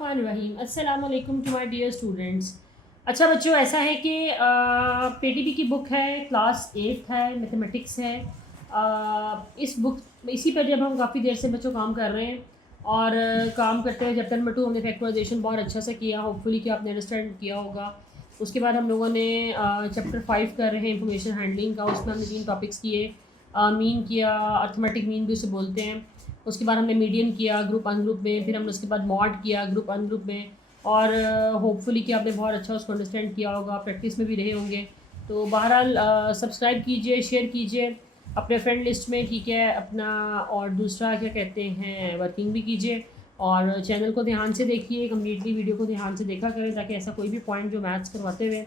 बिस्मिल्लाहिर्रहमानिर्रहीम। अस्सलाम वालेकुम टू माय डियर स्टूडेंट्स। अच्छा बच्चों, ऐसा है कि पीटीबी की बुक है, क्लास 8 है, मैथमेटिक्स है। इस बुक इसी पर जब हम काफ़ी देर से बच्चों काम कर रहे हैं और काम करते हैं। चैप्टर नंबर 2 हमने फैक्टराइजेशन बहुत अच्छा से किया, होपफुली कि आपने अंडरस्टैंड किया होगा। उसके बाद हम लोगों ने चैप्टर 5 कर रहे हैं इंफॉर्मेशन हैंडलिंग का। उसमें हमने 3 टॉपिक्स किए। मीन किया, अर्थमेटिक मीन भी उसे बोलते हैं। उसके बाद हमने मीडियन किया ग्रुप अनग्रुप में, फिर हमने उसके बाद मॉड किया ग्रुप अनग्रुप में। और होपफुली कि आपने बहुत अच्छा उसको अंडरस्टैंड किया होगा, प्रैक्टिस में भी रहे होंगे। तो बहरहाल सब्सक्राइब कीजिए, शेयर कीजिए अपने फ्रेंड लिस्ट में, ठीक है अपना। और दूसरा क्या कहते हैं, वर्किंग भी कीजिए और चैनल को ध्यान से देखिए, कम्प्लीटली वीडियो को ध्यान से देखा करें, ताकि ऐसा कोई भी पॉइंट जो मैथ्स करवाते हुए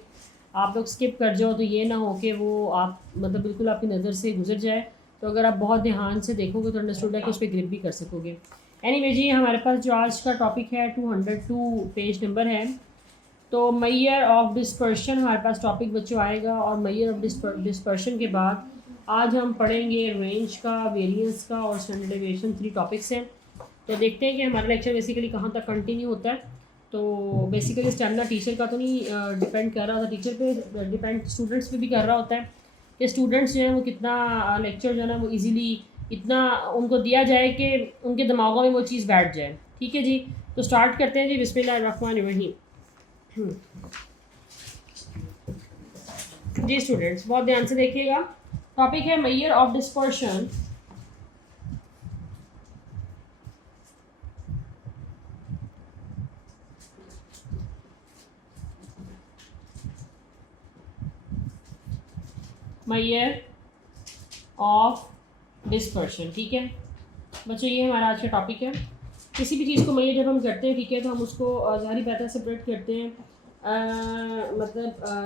आप लोग स्किप कर जाओ तो ये ना हो कि वो आप मतलब बिल्कुल आपकी नज़र से गुजर जाए। तो अगर आप बहुत ध्यान से देखोगे तो अंडरस्टूड है कि उस पर ग्रिप भी कर सकोगे। एनीवे जी, हमारे पास जो आज का टॉपिक है 202 पेज नंबर है। तो मैयर ऑफ डिस्पर्शन हमारे पास टॉपिक बच्चों आएगा। और मैयर ऑफ डिस्पर्शन के बाद आज हम पढ़ेंगे रेंज का, वेरिएंस का और स्टैंडर्ड डेविएशन। 3 टॉपिक्स हैं। तो देखते हैं कि हमारा लेक्चर बेसिकली कहाँ तक कंटिन्यू होता है। तो बेसिकली स्टैंडर्ड टीचर का तो नहीं डिपेंड कर रहा होता, टीचर पे डिपेंड स्टूडेंट्स पे भी कर रहा होता है कि स्टूडेंट्स जो है वो कितना लेक्चर जो है ना वो इजीली इतना उनको दिया जाए कि उनके दिमागों में वो चीज़ बैठ जाए। ठीक है जी, तो स्टार्ट करते हैं जी। बिस्मिल्लाहिर्रहमानिर्रहीम। जी स्टूडेंट्स बहुत ध्यान से देखिएगा। टॉपिक है Maihar of dispersion. Maihar of dispersion, ठीक है बच्चों, ये हमारा आज का टॉपिक है। किसी भी चीज़ को मैयर जब हम करते हैं, ठीक है, तो हम उसको ज़ाहिरी बात है सेपरेट करते हैं।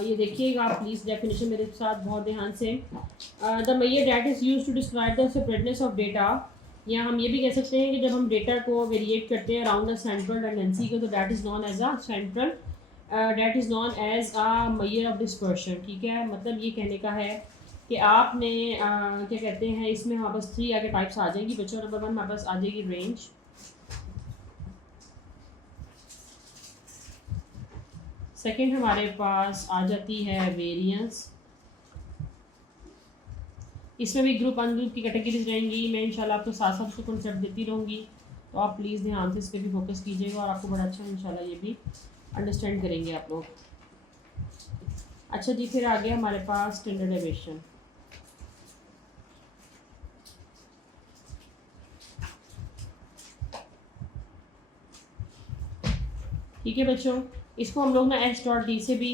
ये देखिएगा आप प्लीज़ डेफिनेशन मेरे साथ बहुत ध्यान से। The measure that is used to describe the separateness of data. या हम ये भी कह सकते हैं कि जब हम डेटा को वेरिएट करते हैं अराउंड द सेंट्रल टेंडेंसी को, तो that is known as a central, that is known as a measure of dispersion. ठीक है, मतलब ये कहने का है कि आपने क्या कहते हैं, इसमें हमारे पास 3 आगे टाइप्स आ जाएंगी बच्चों। नंबर 1 हमारे पास आ जाएगी रेंज। सेकंड हमारे पास आ जाती है वेरिएंस। इसमें भी ग्रुप अनग्रुप की कैटेगरीज रहेंगी। मैं इंशाल्लाह आपको साथ साथ उसको कॉन्सेप्ट देती रहूँगी, तो आप प्लीज़ ध्यान से इस पर भी फोकस कीजिएगा और आपको बड़ा अच्छा इंशाल्लाह ये भी अंडरस्टैंड करेंगे आप लोग। अच्छा जी, फिर आ गया हमारे पास स्टैंडर्ड डेविएशन। ठीक है बच्चों, इसको हम लोग ना S.D से भी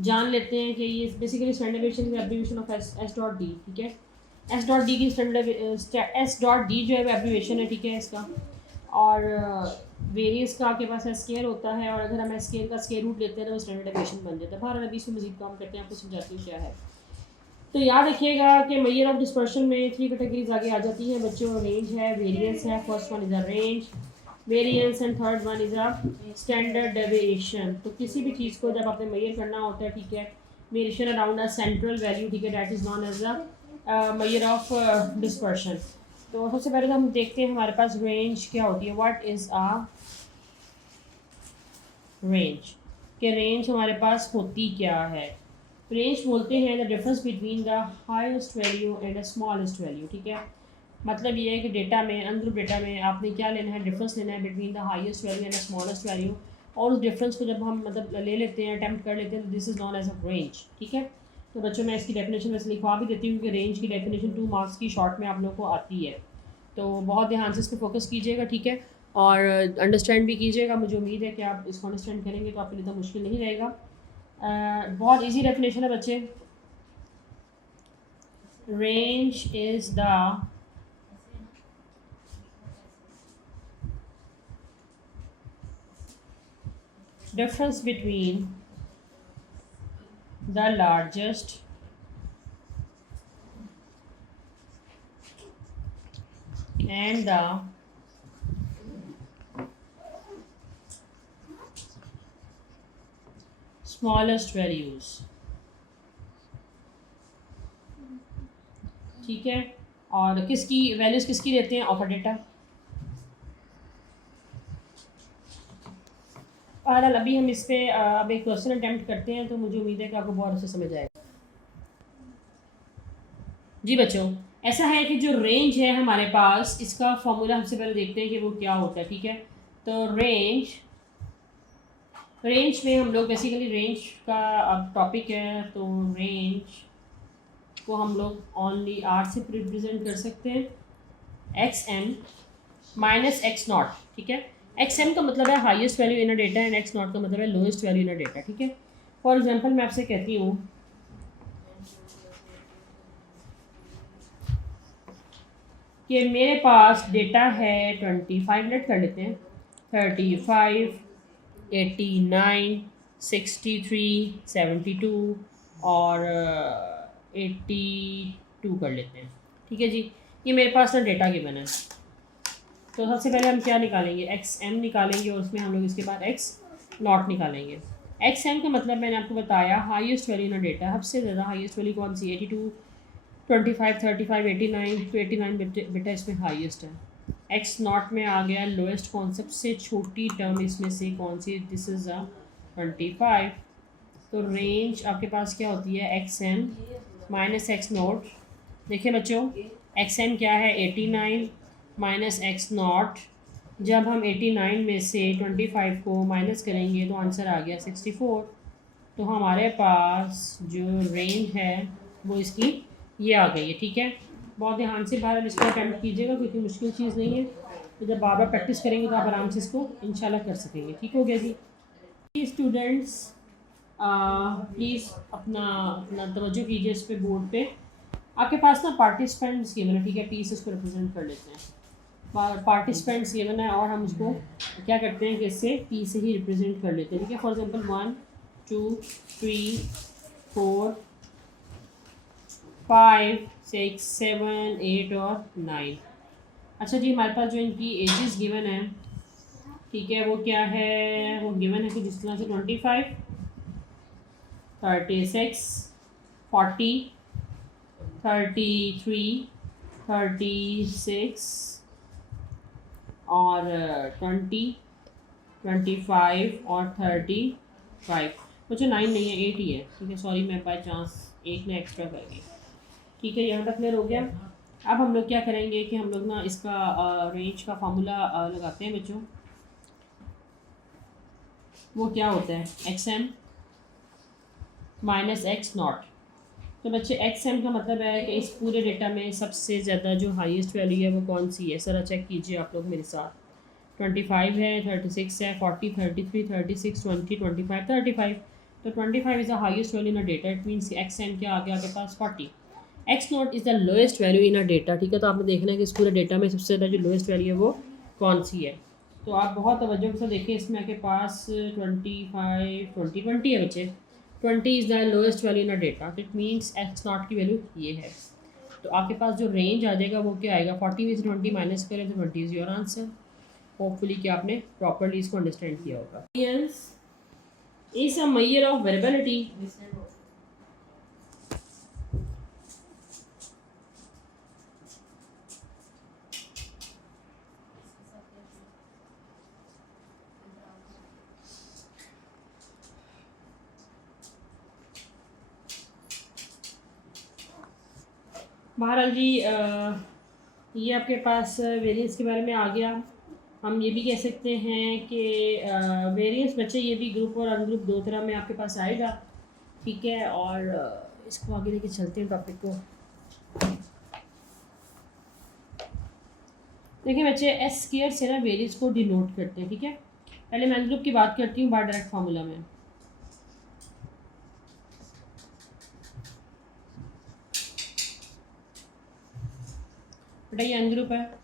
जान लेते हैं कि ये बेसिकली स्टैंडर्ड डेविएशन की एब्रीविएशन ऑफ S.D। ठीक है, S.D की स्टैंडर्ड S.D जो है वो एब्रीविएशन है, ठीक है इसका। और वेरियस का आपके पास स्केयर होता है, और अगर हम स्केयर का स्केयर रूट लेते हैं तो वो स्टैंडर्ड डेविएशन बन जाता है। बाहर अभी इसमें मजीद काम करते हैं, आपको समझाती हूँ क्या है। तो याद रखिएगा कि मैयर ऑफ डिस्पर्शन में 3 कैटेगरीज आगे आ जाती हैं बच्चों। रेंज है, वेरियंस है। First one is a range variance and third one is a standard deviation. तो किसी भी चीज़ को जब आपने मैयर करना होता है, ठीक है, variation around a central value, ठीक है, that is known as a measure of dispersion. तो सबसे पहले तो हम देखते हैं हमारे पास रेंज क्या होती है। व्हाट इज अ रेंज, कि रेंज हमारे पास होती क्या है। रेंज बोलते हैं the difference between the highest value and the smallest value. ठीक है, मतलब ये है कि डेटा में, अनग्रुप डेटा में आपने क्या लेना है, डिफरेंस लेना है between the highest value and the smallest value. और उस डिफरेंस को जब हम मतलब ले लेते हैं, अटैम्प्ट कर लेते हैं, तो this is known as a range. ठीक है, तो बच्चों मैं इसकी डेफिनेशन वैसे लिखवा भी देती हूँ कि रेंज की डेफिनेशन 2 मार्क्स की शॉर्ट में आप लोगों को आती है। तो बहुत ध्यान से इस पर फोकस कीजिएगा, ठीक है, और अंडरस्टैंड भी कीजिएगा। मुझे उम्मीद है कि आप इसको अंडरस्टैंड करेंगे तो आपके लिए तो मुश्किल नहीं रहेगा। बहुत इजी डेफिनेशन है बच्चे। Range is the difference between the largest and the smallest values। ठीक है, और किसकी वैल्यूज किसकी देते हैं, ऑफ अ डेटा। बहरहाल अभी हम इस पर अब एक क्वेश्चन अटैम्प्ट करते हैं, तो मुझे उम्मीद है कि आपको बहुत अच्छे समझ आएगा। जी बच्चों, ऐसा है कि जो रेंज है हमारे पास, इसका फॉर्मूला हमसे पहले देखते हैं कि वो क्या होता है। ठीक है, तो रेंज में हम लोग बेसिकली रेंज का अब टॉपिक है, तो रेंज को हम लोग ओनली आर से रिप्रेजेंट कर सकते हैं, X M minus X naught. ठीक है, एक्स एम का मतलब है highest value in a data and X naught का मतलब है lowest value in a data. ठीक है, फॉर एग्जांपल मैं आपसे कहती हूँ कि मेरे पास डेटा है 25, लेट कर लेते हैं 35, 89, 63, 72 और 82 कर लेते हैं। ठीक है जी, ये मेरे पास ना डेटा गिवन है। तो सबसे पहले हम क्या निकालेंगे, एक्स एम निकालेंगे और उसमें हम लोग इसके बाद एक्स नॉट निकालेंगे। एक्स एम का मतलब मैंने आपको बताया हाईएस्ट वैल्यू इन डेटा, सबसे ज़्यादा हाईएस्ट वैल्यू कौन सी, 82, 25, 35, 89, तो 89 बेटा इसमें हाईएस्ट है। एक्स नॉट में आ गया लोएस्ट कौन, सबसे छोटी टर्म इसमें से कौन सी, दिस इज़ अ 25। तो रेंज आपके पास क्या होती है, X M minus X naught. देखिए बच्चों, एक्स एम क्या है 89 माइनस एक्स नॉट। जब हम 89 में से 25 को माइनस करेंगे तो आंसर आ गया 64। तो हमारे पास जो रेंज है वो इसकी ये आ गई है। ठीक है, बहुत ध्यान से बार इसको अटैम्प्ट कीजिएगा क्योंकि मुश्किल चीज़ नहीं है, तो जब बार बार प्रैक्टिस करेंगे तो आप आराम से इसको इंशाल्लाह कर सकेंगे। ठीक हो गया जी। स्टूडेंट्स प्लीज़ अपना अपना तवज्जो कीजिए इस पे, बोर्ड पे आपके पास ना पार्टिसिपेंट्स गिवन है। ठीक है, पी से इसको रिप्रेजेंट कर लेते हैं, पार्टिसिपेंट्स गिवन है और हम उसको क्या करते हैं कि इससे पी से ही रिप्रेजेंट कर लेते हैं। ठीक है, फॉर एग्जांपल 1, 2, 3, 4, 5, 6, 7, 8 और 9। अच्छा जी, हमारे पास जो इनकी एजेस गिवन है, ठीक है, वो क्या है, वो गिवन है कि जिस तरह से 25, 36, 40, 33, 36 और 20, 25 और 35। मुझे 9 नहीं है, 8 ही है। ठीक है, सॉरी मैं बाई चांस एक ने एक्स्ट्रा कर गई। ठीक है, यहाँ तक क्लियर हो गया। अब हम लोग क्या करेंगे कि हम लोग ना इसका रेंज का फार्मूला लगाते हैं बच्चों। वो क्या होता है, X M minus X naught. तो बच्चे एक्स एम का मतलब है कि इस पूरे डेटा में सबसे ज़्यादा जो हाईएस्ट वैल्यू है वो कौन सी है, ज़रा चेक कीजिए आप लोग मेरे साथ। 25 है, 36 है, 40, 33, 36, 20, 25, 35। तो 25 is the highest value in a data, it means X M क्या आ गया आपके पास 40। X naught is the lowest value in a data. ठीक है, तो आपने देखना है कि इस पूरे डेटा में सबसे ज़्यादा जो लोएस्ट वैल्यू है वो कौन सी है। तो आप बहुत तवज्जो से देखें, इसमें आपके पास 25, 20, 20 है बच्चे। 20 is the lowest value in a data, it means x not की वैल्यू ये है। तो आपके पास जो रेंज आ जाएगा वो क्या आएगा, 40 में से 20 माइनस करें तो 20 इज़ योर आंसर। होपफुली कि आपने प्रॉपरली इसको अंडरस्टैंड किया होगा। Is a measure of variability. बहरहाल जी ये आपके पास वेरिएंस के बारे में आ गया। हम ये भी कह सकते हैं कि वेरिएंस बच्चे ये भी ग्रुप और अनग्रुप दो तरह में आपके पास आएगा। ठीक है, और इसको आगे लेके चलते हैं टॉपिक को। देखिए बच्चे, एस स्क्वायर से ना वेरिएंस को डिनोट करते हैं। ठीक है, पहले मैं अनग्रुप की बात करती हूँ बाय डायरेक्ट फार्मूला में। बेटा ये अनग्रुप है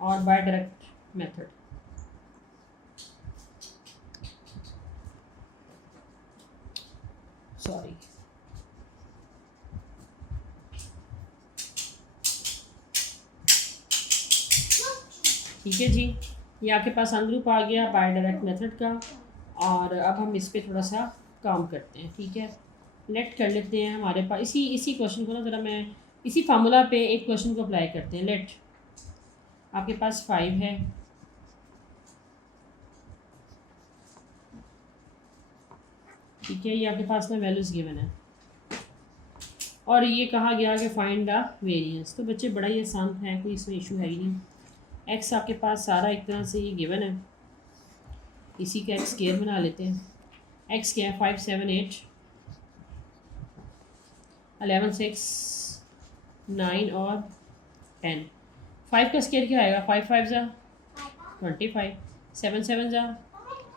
और बाय डायरेक्ट मेथड। सॉरी, ठीक है जी, ये आपके पास अनग्रुप आ गया बाय डायरेक्ट मेथड का। और अब हम इस पर थोड़ा सा काम करते हैं। ठीक है, लेट कर लेते हैं हमारे पास इसी क्वेश्चन को ना, ज़रा मैं इसी फार्मूला पे एक क्वेश्चन को अप्लाई करते हैं। लेट आपके पास 5 है, ठीक है, ये आपके पास ना वैल्यूज़ गिवन है और ये कहा गया कि फाइंड द वेरिएंस। तो बच्चे बड़ा ही आसान है, कोई इसमें इशू है ही नहीं। एक्स आपके पास सारा एक तरह से ये गिवन है, इसी का एक्स स्क्वायर बना लेते हैं। एक्स क्या है 5 7 8 11 6 9 और 10। 5 का स्क्वायर क्या आएगा? 5 5 ज़ा 25, 7 7 ज़ा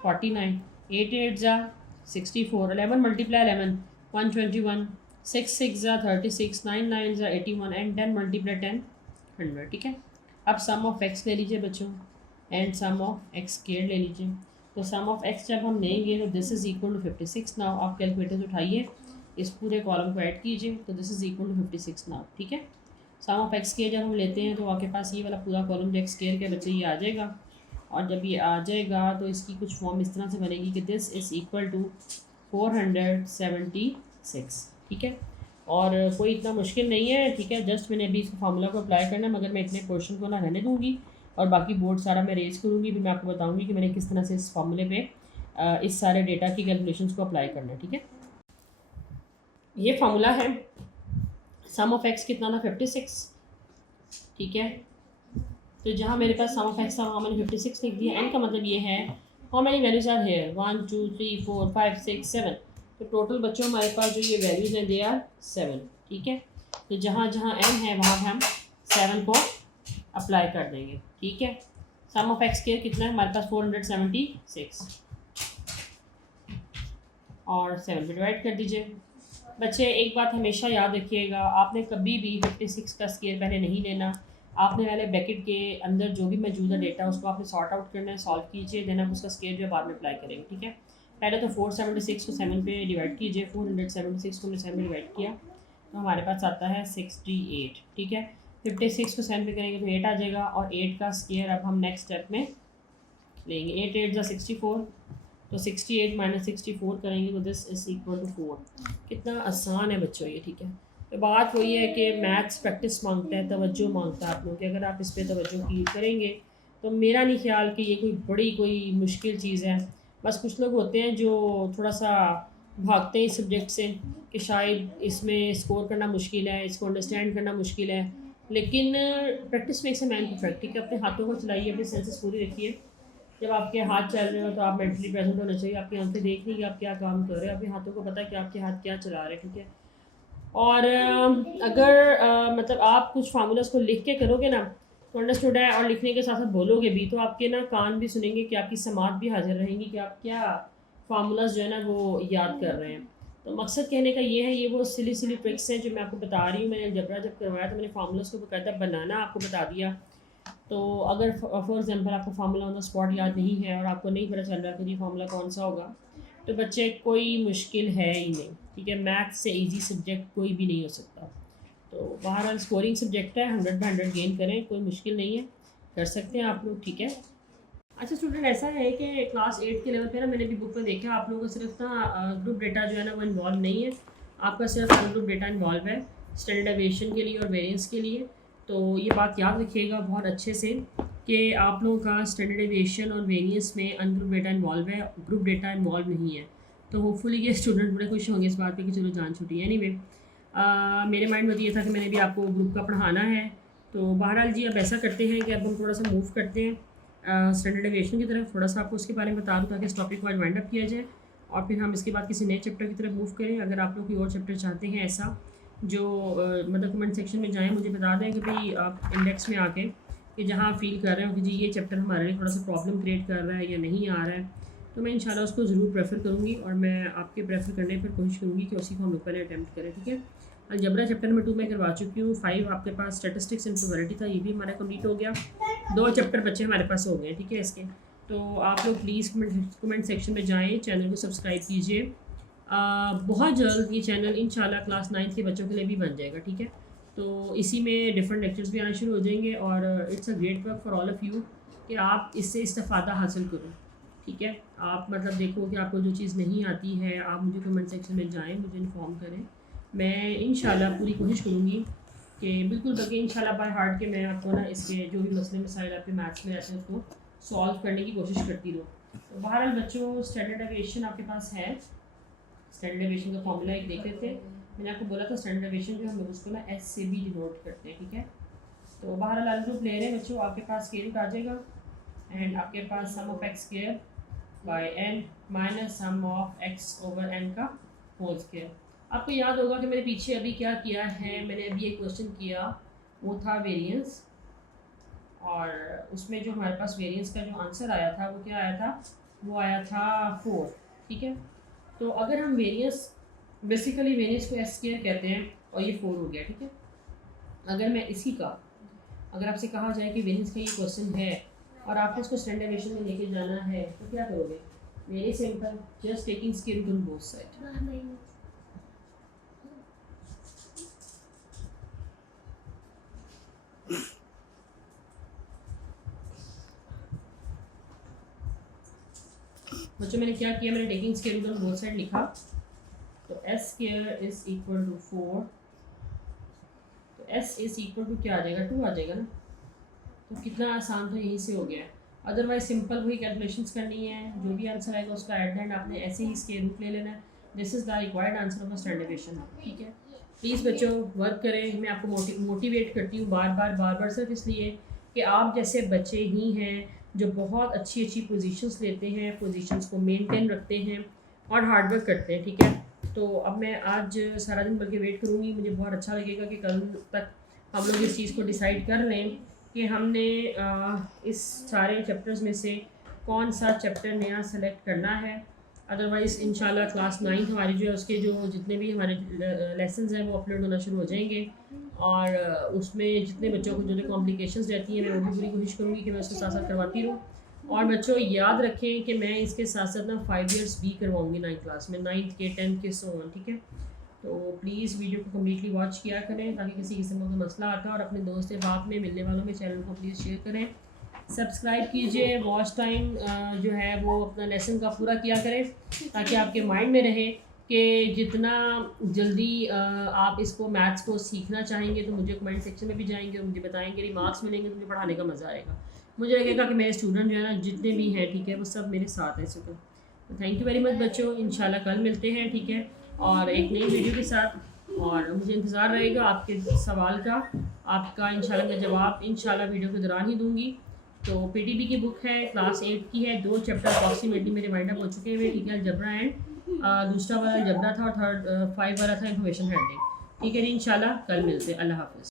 49, 8 8 ज़ा 64, 11 मल्टीप्लाई 11 121, 6 6 ज़ा 36, 9 9 ज़ा 81 एंड 10 मल्टीप्लाई 10 100। ठीक है, अब सम ऑफ एक्स ले लीजिए बच्चों and sum of X square ले लीजिए। तो सम ऑफ एक्स जब हम लेंगे तो this is equal to 56। Now आप कैलकुलेटर उठाइए, इस पूरे कॉलम को ऐड कीजिए तो this is equal to 56 now. ठीक है, सम ऑफ एक्स स्क्वायर जब हम लेते हैं तो आपके पास ये वाला पूरा कॉलम जो एक्स स्क्वायर के बच्चे ये आ जाएगा और जब ये आ जाएगा तो इसकी कुछ फॉर्म इस तरह से बनेगी कि दिस इज़ इक्वल टू 476। ठीक है, और कोई इतना मुश्किल नहीं है। ठीक है, जस्ट मैंने अभी इस फार्मूला को अप्लाई करना है, मगर मैं इतने क्वेश्चन को ना रहने दूँगी और बाकी बोर्ड सारा मैं रेज करूँगी, फिर मैं आपको बताऊँगी कि मैंने किस तरह से इस फार्मूले पे इस सारे डेटा की कैलकुलेशंस को अप्लाई करना है। ठीक है, ये फार्मूला है सम ऑफ एक्स कितना था 56। ठीक है, तो जहाँ मेरे पास सम ऑफ एक्स था वहाँ मैंने 56 लिख दिया। एन का मतलब ये है how many values are here 1 2 3 4 5 6 7। तो टोटल बच्चों हमारे पास जो ये वैल्यूज हैं दे आर 7। ठीक है, तो जहाँ जहाँ एन है वहाँ पे हम 7 को अप्लाई कर देंगे। ठीक है, सम ऑफ एक्स स्क्वायर कितना है हमारे पास 476 और 7 पे डिवाइड कर दीजिए। बच्चे एक बात हमेशा याद रखिएगा, आपने कभी भी 56 का स्क्वायर पहले नहीं लेना। आपने पहले ब्रैकेट के अंदर जो भी मौजूदा डेटा उसको आपने सॉर्ट आउट करना है, सॉल्व कीजिए, देन आप उसका स्क्वायर जो है बाद में अप्लाई करेंगे। ठीक है, पहले तो 476 को 7 पे डिवाइड कीजिए, 476 को हमने 7 पे डिवाइड किया तो हमारे पास आता है 68। ठीक है, 56 को 7 पे करेंगे तो 8 आ जाएगा और 8 का स्क्वायर अब हम नेक्स्ट स्टेप में लेंगे। 8 8 ज़ा 64, तो 68 माइनस 64 करेंगे तो दिस इज़ इक्वल टू 4। कितना आसान है बच्चों ये। ठीक है, तो बात वही है कि मैथ्स प्रैक्टिस मांगता है, तवज्जो मांगता है आप लोग कि अगर आप इस पर तवज्जो की करेंगे तो मेरा नहीं ख्याल कि ये कोई बड़ी कोई मुश्किल चीज़ है। बस कुछ लोग होते हैं जो थोड़ा सा भागते हैं इस सब्जेक्ट से कि शायद इसमें स्कोर करना मुश्किल है, इसको अंडरस्टैंड करना मुश्किल है, लेकिन practice makes a man perfect. ठीक है, अपने हाथों को चलाइए, अपने सेंसेस पूरी रखिए। जब आपके हाथ चल रहे हो तो आप मेंटली प्रेजेंट होना चाहिए, आपकी आंखें देख रही कि आप क्या काम कर रहे हो, आपके हाथों को पता है कि आपके हाथ क्या चला रहे हैं। ठीक है, और अगर मतलब आप कुछ फार्मूलाज को लिख के करोगे ना तो अंडरस्टूड है, और लिखने के साथ साथ बोलोगे भी तो आपके ना कान भी सुनेंगे कि आपकी समात भी हाजिर रहेंगी कि आप क्या फार्मूलाज जो है ना वो याद कर रहे हैं। तो मकसद कहने का ये है, ये वो सिली सिली ट्रिक्स हैं जो मैं आपको बता रही हूँ। मैंने अलजबरा जब करवाया तो मैंने फार्मूलाज को बाकायदा बनाना आपको बता दिया। तो अगर फॉर एग्जांपल आपको फार्मूला ऑन द स्पॉट याद नहीं है और आपको नहीं पता चल रहा कि ये फार्मूला कौन सा होगा, तो बच्चे कोई मुश्किल है ही नहीं। ठीक है, मैथ से इजी सब्जेक्ट कोई भी नहीं हो सकता। तो बहरहाल स्कोरिंग सब्जेक्ट है, 100 बाई 100 गेन करें, कोई मुश्किल नहीं है, कर सकते हैं आप लोग। ठीक है, अच्छा स्टूडेंट, ऐसा है कि क्लास 8 के लेवल पे ना मैंने भी बुक में देखा आप लोगों का सिर्फ ना ग्रुप डेटा जो है ना वो इन्वॉल्व नहीं है, आपका सिर्फ अनग्रुप डेटा इन्वॉल्व है स्टैंडर्डाइजेशन के लिए और वेरिएंस के लिए। तो ये बात याद रखिएगा बहुत अच्छे से कि आप लोगों का स्टैंडर्डाइजेशन और वेरिएंस में अनग्रुप डेटा इन्वॉल्व है, ग्रुप डेटा इन्वॉल्व नहीं है। तो होपफुली ये स्टूडेंट बड़े खुश होंगे इस बात पे कि चलो जान छूटी। एनीवे मेरे माइंड में तो ये था कि मैंने भी आपको ग्रुप का पढ़ाना है। तो बहरहाल जी अब ऐसा करते हैं कि अब हम थोड़ा सा मूव करते हैं स्टैंडर्डाइजेशन की तरफ, थोड़ा सा आपको उसके बारे में बता दूँ ताकि इस टॉपिक को आज वाइंड अप किया जाए और फिर हम इसके बाद किसी नए चैप्टर की तरफ मूव करें। अगर आप लोग कोई और चैप्टर चाहते हैं ऐसा जो मतलब कमेंट सेक्शन में जाएं, मुझे बता दें कि भाई आप इंडेक्स में आके कि जहाँ फील कर रहे हो कि जी ये चैप्टर हमारे लिए थोड़ा सा प्रॉब्लम क्रिएट कर रहा है या नहीं आ रहा है, तो मैं इंशाल्लाह उसको ज़रूर प्रेफर करूँगी और मैं आपके प्रेफर करने पर कोशिश करूँगी कि उसी को हम लोग पहले अटैम्प्ट करें। ठीक है, अलजबरा चैप्टर नंबर 2 मैं करवा चुकी हूँ, 5 आपके पास स्टैटिस्टिक्स एंड प्रोबेबिलिटी था, ये भी हमारा कंप्लीट हो गया, 2 चैप्टर बच्चे हमारे पास हो गए। ठीक है, इसके तो आप लोग प्लीज़ कमेंट सेक्शन में जाएँ, चैनल को सब्सक्राइब कीजिए। बहुत जल्द ये चैनल इंशाल्लाह क्लास 9 के बच्चों के लिए भी बन जाएगा। ठीक है, तो इसी में डिफरेंट लेक्चर्स भी आना शुरू हो जाएंगे और it's a great work for all of you कि आप इससे इस्तेफ़ादा हासिल करो। ठीक है, आप मतलब देखो कि आपको जो चीज़ नहीं आती है आप मुझे कमेंट सेक्शन में जाएं, मुझे इन्फॉर्म करें, मैं इंशाल्लाह पूरी कोशिश करूँगी कि बिल्कुल बल्कि इंशाल्लाह बाय हार्ट के मैं आपको ना इसके जो भी मसले मसाइल आपके मैथ्स में रहते हैं उसको सॉल्व करने की कोशिश करती रहूँ। तो बहरहाल बच्चों स्टैंडर्ड डेविएशन आपके पास है। स्टैंडर्ड डेविएशन का फॉर्मूला एक देख लेते हैं। मैंने आपको बोला था स्टैंडर्ड डेविएशन जो हम उसको ना एस से भी डिनोट करते हैं, ठीक है। तो बहरहाल अलग्रुप ले रहे हैं बच्चों, आपके पास स्केल आ जाएगा एंड आपके पास sum of X square by N minus sum of X over N का होल स्क्वायर। आपको याद होगा कि मैंने पीछे अभी क्या किया है, मैंने अभी एक क्वेश्चन किया वो था वेरिएंस, और उसमें जो हमारे पास वेरिएंस का जो आंसर आया था वो क्या आया था, वो आया था 4, ठीक है। तो अगर हम वेरिएंस बेसिकली वेरिएंस को एस स्क्वायर कहते हैं और ये 4 हो गया, ठीक है। अगर मैं इसी का अगर आपसे कहा जाए कि वेरिएंस का ये क्वेश्चन है और आपको इसको स्टैंडर्ड डेविएशन में लेके जाना है तो क्या करोगे? Very simple, just taking square root on both side. बच्चों मैंने क्या किया, मैंने taking square root on both side लिखा, तो S square is equal to 4, तो एस इज इक्वल टू क्या आ जाएगा, 2 आ जाएगा ना। तो कितना आसान तो यहीं से हो गया है। अदरवाइज सिंपल वही कैलकुलेशंस करनी है, जो भी आंसर आएगा उसका एट द एंड आपने ऐसे ही स्क्वायर रूट ले लेना है। This is the required answer of the standard deviation, ठीक है। प्लीज़ बच्चों वर्क करें, मैं आपको मोटिवेट करती हूँ बार बार सिर्फ इसलिए कि आप जैसे बच्चे ही हैं जो बहुत अच्छी अच्छी पोजीशंस लेते हैं, पोजीशंस को मेंटेन रखते हैं और हार्डवर्क करते हैं, ठीक है। तो अब मैं आज सारा दिन बल्कि वेट करूँगी, मुझे बहुत अच्छा लगेगा कि कल तक हम लोग इस चीज़ को डिसाइड कर लें कि हमने इस सारे चैप्टर्स में से कौन सा चैप्टर नया सेलेक्ट करना है। अदरवाइज़ इंशाल्लाह क्लास 9 हमारी जो है उसके जो जितने भी हमारे लेसन्स हैं वो अपलोड होना शुरू हो जाएंगे, और उसमें जितने बच्चों को जो जो कॉम्प्लिकेशंस रहती हैं मैं वो भी पूरी कोशिश करूँगी कि मैं उसके साथ साथ करवाती रहूँ। और बच्चों याद रखें कि मैं इसके साथ साथ ना 5 ईयर्स भी करवाऊँगी 9th क्लास में, 9th के 10th के सो ऑन, ठीक है। तो प्लीज़ वीडियो को कम्प्लीटली वॉच किया करें ताकि किसी किस्म का मसला आता है, और अपने दोस्त बाप में मिलने वालों में चैनल को प्लीज़ शेयर करें, सब्सक्राइब कीजिए, वॉच टाइम जो है वो अपना लेसन का पूरा किया करें ताकि आपके माइंड में रहे कि जितना जल्दी आप इसको मैथ्स को सीखना चाहेंगे तो मुझे कमेंट सेक्शन में भी जाएंगे और मुझे बताएंगे, रिमार्क्स मिलेंगे तो मुझे पढ़ाने का मज़ा आएगा। मुझे लगेगा कि मेरे स्टूडेंट जो है ना जितने भी हैं, ठीक है, वो सब मेरे साथ हैं इस वक्त। तो थैंक यू वेरी मच बच्चों, इंशाल्लाह कल मिलते हैं, ठीक है, और एक नई वीडियो के साथ। और मुझे इंतज़ार रहेगा आपके सवाल का, आपका इंशाल्लाह मैं जवाब इंशाल्लाह वीडियो के दौरान ही दूंगी। तो पीटीबी की बुक है, क्लास 8 की है, 2 चैप्टर अप्रॉक्सीमेटली मेरे वाइंड अप हो चुके हैं, ठीक है। अलजबरा एंड दूसरा वाला अलजबरा था और थर्ड 5 वाला था इंफॉर्मेशन हैंडलिंग, ठीक है जी। इंशाल्लाह कल मिलते हैं, अल्लाह हाफ़िज़।